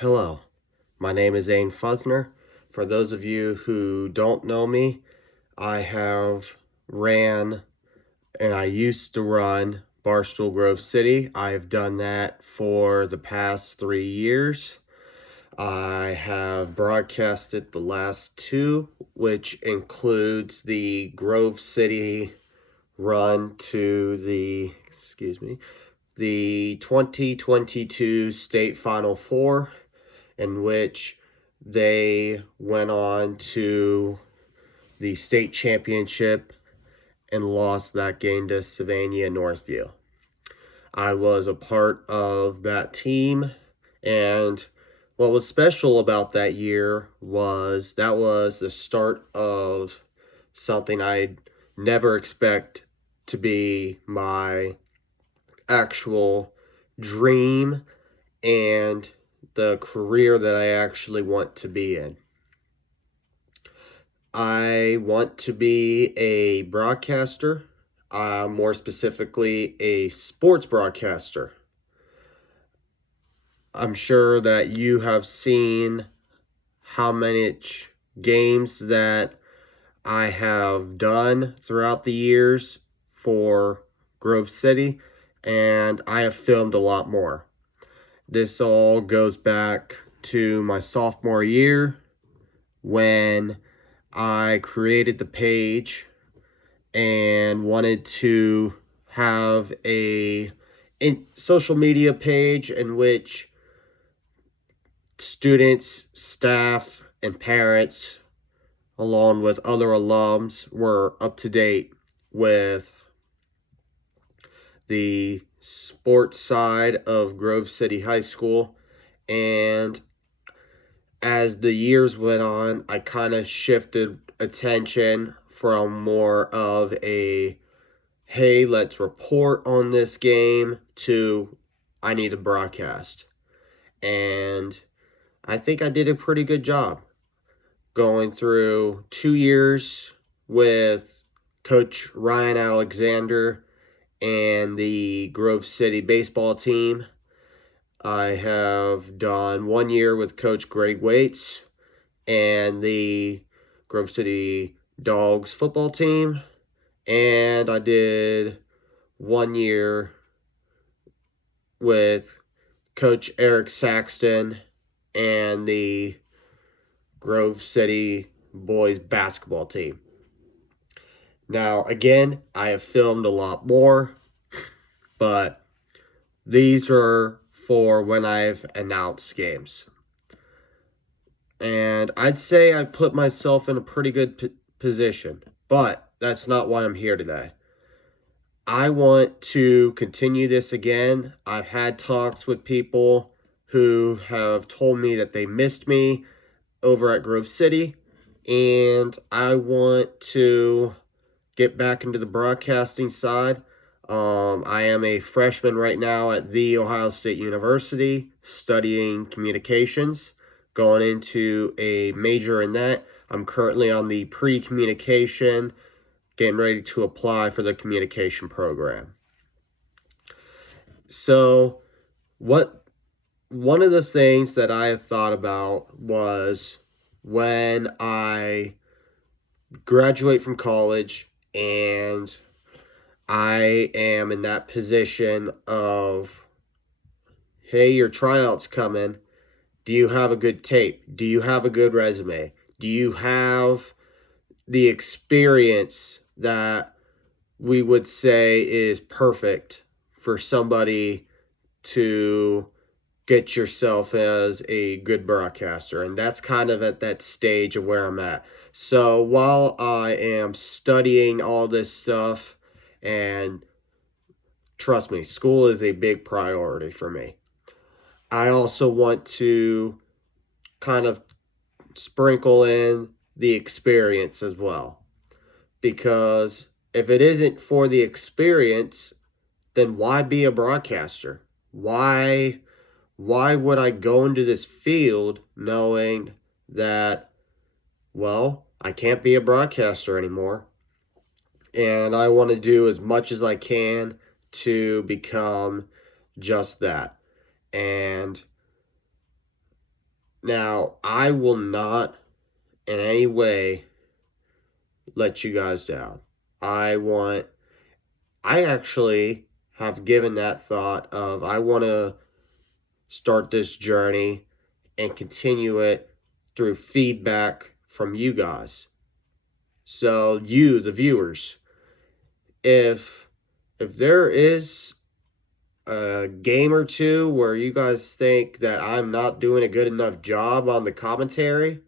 Hello, my name is Fusner. For those of you who don't know me, I have ran and I used to run Barstool Grove City. I've done that for the past 3 years. I have broadcasted the last two, which includes the Grove City run to the 2022 State Final Four, in which they went on to the state championship and lost that game to Savannah Northview. I was a part of that team, and what was special about that year was that was the start of something I'd never expect to be my actual dream and the career that I actually want to be in. I want to be a broadcaster, more specifically a sports broadcaster. I'm sure that you have seen how many games that I have done throughout the years for Grove City, and I have filmed a lot more. This all goes back to my sophomore year when I created the page and wanted to have a social media page in which students, staff, and parents, along with other alums, were up to date with the sports side of Grove City High School. And as the years went on, I kind of shifted attention from more of a, hey, let's report on this game, to I need a broadcast. And I think I did a pretty good job going through 2 years with Coach Ryan Alexander and the Grove City baseball team. I have done 1 year with Coach Greg Waits and the Grove City Dogs football team. And I did 1 year with Coach Eric Saxton and the Grove City boys basketball team. Now, again, I have filmed a lot more, but these are for when I've announced games. And I'd say I put myself in a pretty good position, but that's not why I'm here today. I want to continue this again. I've had talks with people who have told me that they missed me over at Grove City, and I want to get back into the broadcasting side. I am a freshman right now at The Ohio State University studying communications, going into a major in that. I'm currently on the pre-communication, getting ready to apply for the communication program. So, one of the things that I have thought about was when I graduate from college and I am in that position of, hey, your tryout's coming. Do you have a good tape? Do you have a good resume? Do you have the experience that we would say is perfect for somebody to get yourself as a good broadcaster? And that's kind of at that stage of where I'm at. So while I am studying all this stuff, and trust me, school is a big priority for me, I also want to kind of sprinkle in the experience as well. Because if it isn't for the experience, then why be a broadcaster? Why would I go into this field knowing that, well, I can't be a broadcaster anymore? And I want to do as much as I can to become just that. And Now, I will not in any way let you guys down. I actually have given that thought of I want to start this journey and continue it through feedback from you guys. So you, the viewers, if there is a game or two where you guys think that I'm not doing a good enough job on the commentary,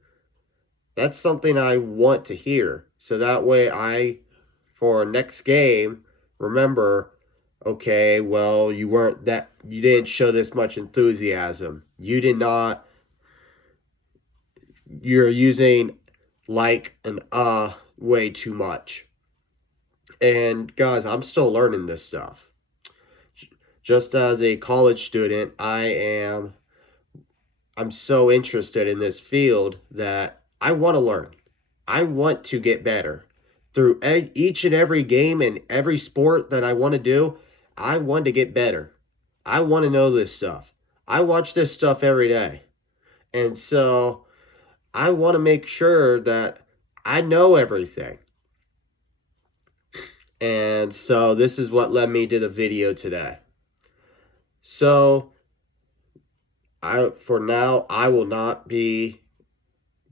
that's something I want to hear. So that way for next game, remember, okay, well, you didn't show this much enthusiasm. You're using like and way too much. And guys, I'm still learning this stuff. Just as a college student, I'm so interested in this field that I want to learn. I want to get better. Through each and every game and every sport that I want to do, I want to get better. I want to know this stuff. I watch this stuff every day. And so I want to make sure that I know everything. And so this is what led me to the video today. So for now, I will not be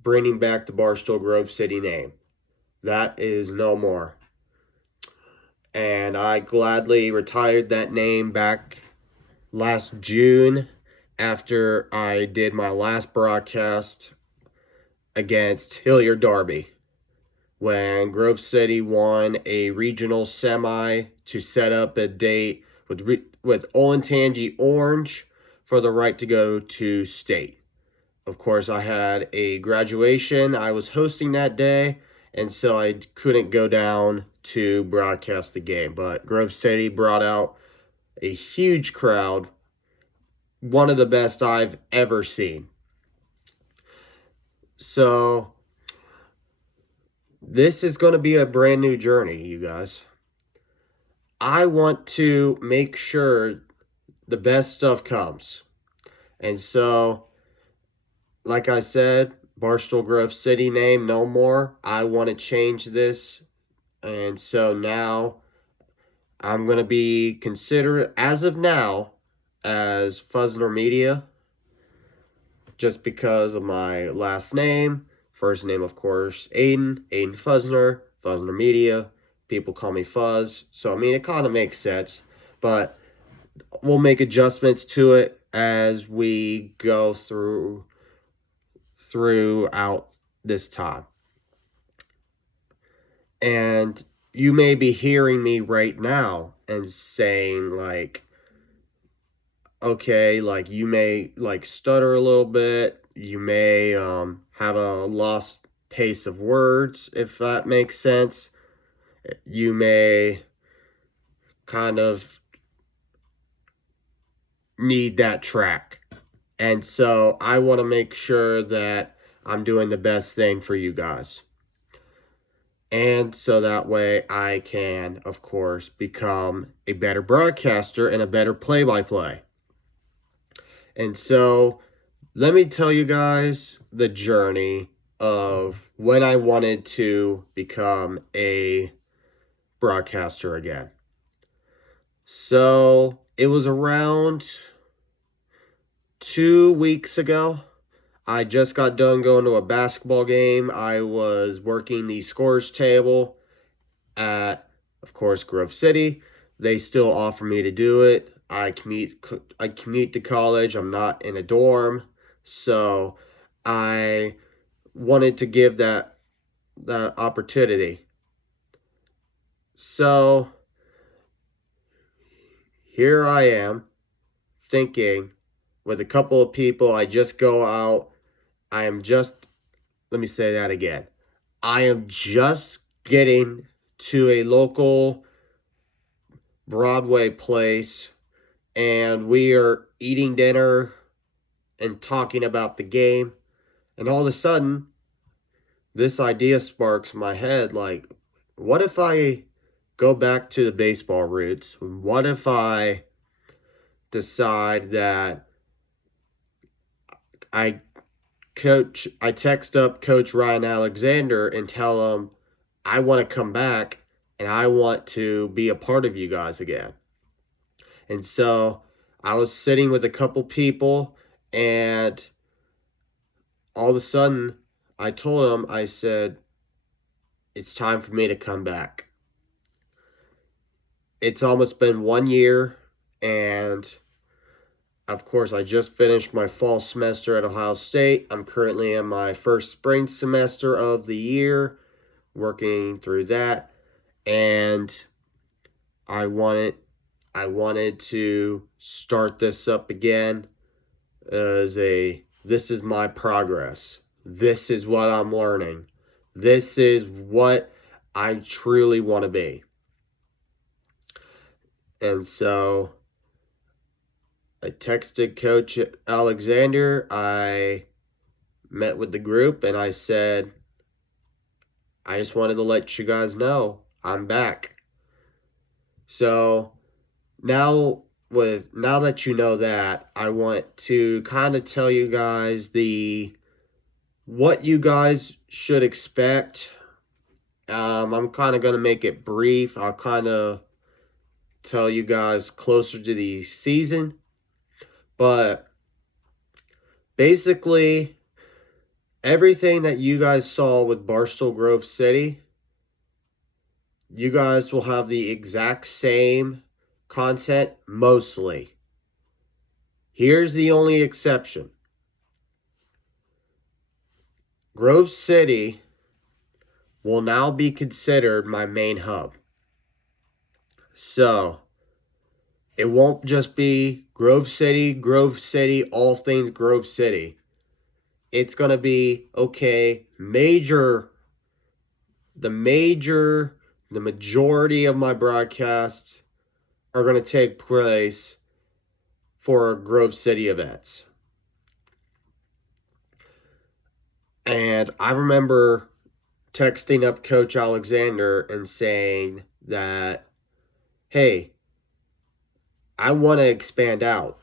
bringing back the Barstow Grove City name. That is no more. And I gladly retired that name back last June after I did my last broadcast against Hilliard Derby, when Grove City won a regional semi to set up a date with Olentangy Orange for the right to go to state. Of course, I had a graduation I was hosting that day, and so I couldn't go down to broadcast the game. But Grove City brought out a huge crowd, one of the best I've ever seen. So this is going to be a brand new journey, you guys. I want to make sure the best stuff comes. And so, like I said, Barstow Grove City name, no more. I want to change this. And so now I'm going to be considered, as of now, as Fusner Media, just because of my last name. First name, of course, Aiden Fusner, Fusner Media. People call me Fuzz. So, I mean, it kind of makes sense. But we'll make adjustments to it as we go throughout this time. And you may be hearing me right now and saying, like, okay, like, you may, like, stutter a little bit. You may have a lost pace of words, if that makes sense. You may kind of need that track. And so I want to make sure that I'm doing the best thing for you guys. And so that way I can, of course, become a better broadcaster and a better play-by-play. And so let me tell you guys the journey of when I wanted to become a broadcaster again. So it was around 2 weeks ago. I just got done going to a basketball game. I was working the scores table at, of course, Grove City. They still offer me to do it. I commute to college. I'm not in a dorm. So I wanted to give that opportunity. So here I am thinking with a couple of people, I just go out. Let me say that again. I am just getting to a local Broadway place, and we are eating dinner and talking about the game. And all of a sudden, this idea sparks in my head, like, what if I go back to the baseball roots? What if I decide that I I text up Coach Ryan Alexander and tell him I want to come back and I want to be a part of you guys again. And so I was sitting with a couple people, and all of a sudden I told them, I said, it's time for me to come back. It's almost been 1 year, and of course, I just finished my fall semester at Ohio State. I'm currently in my first spring semester of the year, working through that, and I wanted to start this up again as this is my progress. This is what I'm learning. This is what I truly want to be. And so I texted Coach Alexander. I met with the group and I said, I just wanted to let you guys know I'm back. So now that you know that, I want to kind of tell you guys what you guys should expect. I'm kind of going to make it brief. I'll kind of tell you guys closer to the season. But basically, everything that you guys saw with Barstool Grove City, you guys will have the exact same content, mostly. Here's the only exception. Grove City will now be considered my main hub. So, it won't just be Grove City, all things Grove City. It's going to be, okay, the majority of my broadcasts are going to take place for Grove City events. And I remember texting up Coach Alexander and saying that, hey, I want to expand out.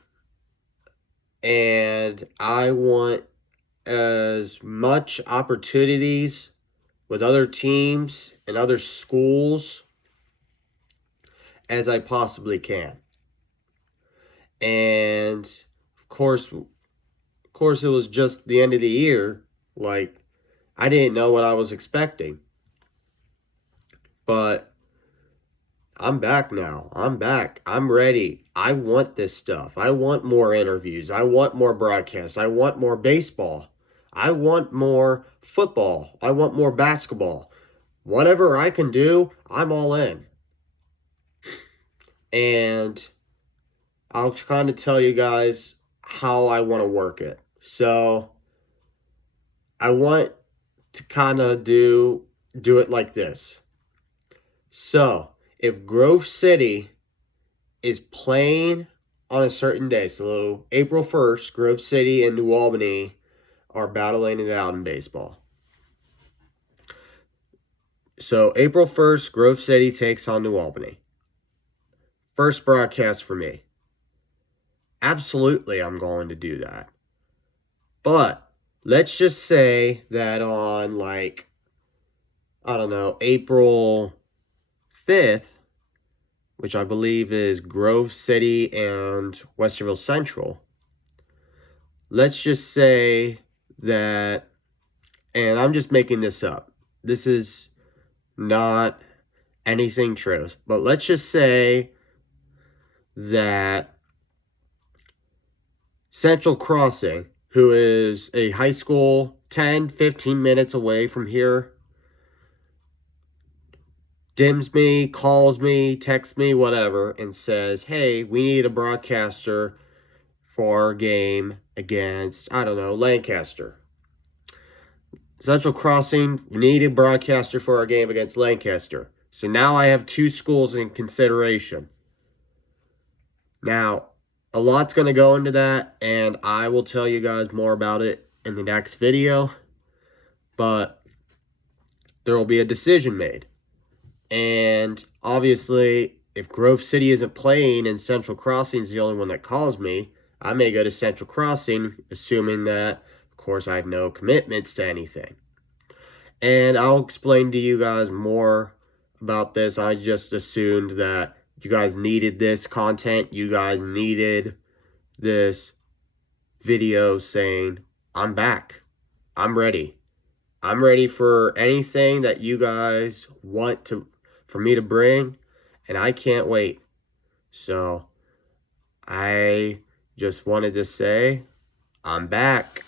And I want as much opportunities with other teams and other schools as I possibly can. And of course it was just the end of the year. Like, I didn't know what I was expecting. But I'm back now. I'm back. I'm ready. I want this stuff. I want more interviews. I want more broadcasts. I want more baseball. I want more football. I want more basketball. Whatever I can do, I'm all in. And I'll kind of tell you guys how I want to work it. So I want to kind of do it like this. So if Grove City is playing on a certain day, so April 1st, Grove City and New Albany are battling it out in baseball. So April 1st, Grove City takes on New Albany. First broadcast for me. Absolutely, I'm going to do that. But let's just say that on, April 5th, which I believe is Grove City and Westerville Central. Let's just say that, and I'm just making this up. This is not anything true. But let's just say that Central Crossing, who is a high school 10, 15 minutes away from here, DMs me, calls me, texts me, whatever, and says, hey, we need a broadcaster for our game against, Lancaster. Central Crossing, we need a broadcaster for our game against Lancaster. So now I have two schools in consideration. Now, a lot's going to go into that, and I will tell you guys more about it in the next video. But there will be a decision made. And obviously, if Grove City isn't playing and Central Crossing is the only one that calls me, I may go to Central Crossing, assuming that, of course, I have no commitments to anything. And I'll explain to you guys more about this. I just assumed that you guys needed this content. You guys needed this video saying, I'm back. I'm ready. I'm ready for anything that you guys want for me to bring, and I can't wait. So I just wanted to say, I'm back.